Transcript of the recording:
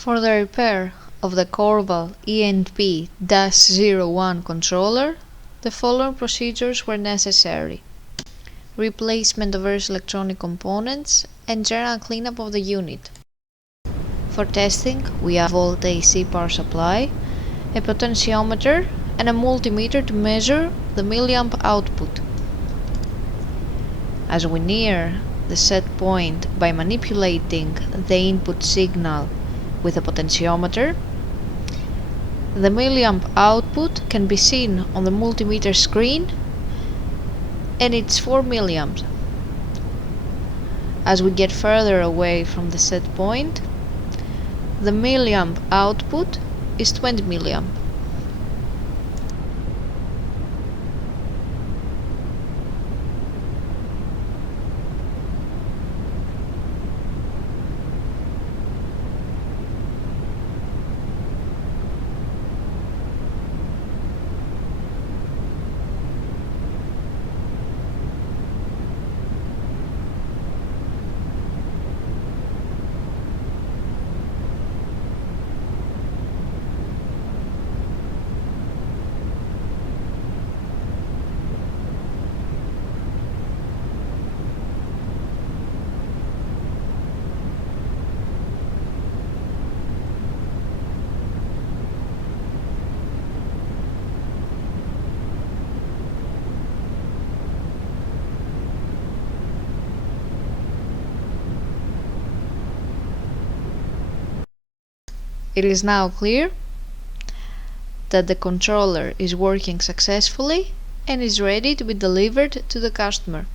For the repair of the Korval E&P-01 controller, the following procedures were necessary: replacement of various electronic components and general cleanup of the unit. For testing, we have a volt AC power supply, a potentiometer and a multimeter to measure the milliamp output. As we near the set point by manipulating the input signal with a potentiometer, the milliamp output can be seen on the multimeter screen, and it's 4 milliamps. As we get further away from the set point, the milliamp output is 20 milliamp. It is now clear that the controller is working successfully and is ready to be delivered to the customer.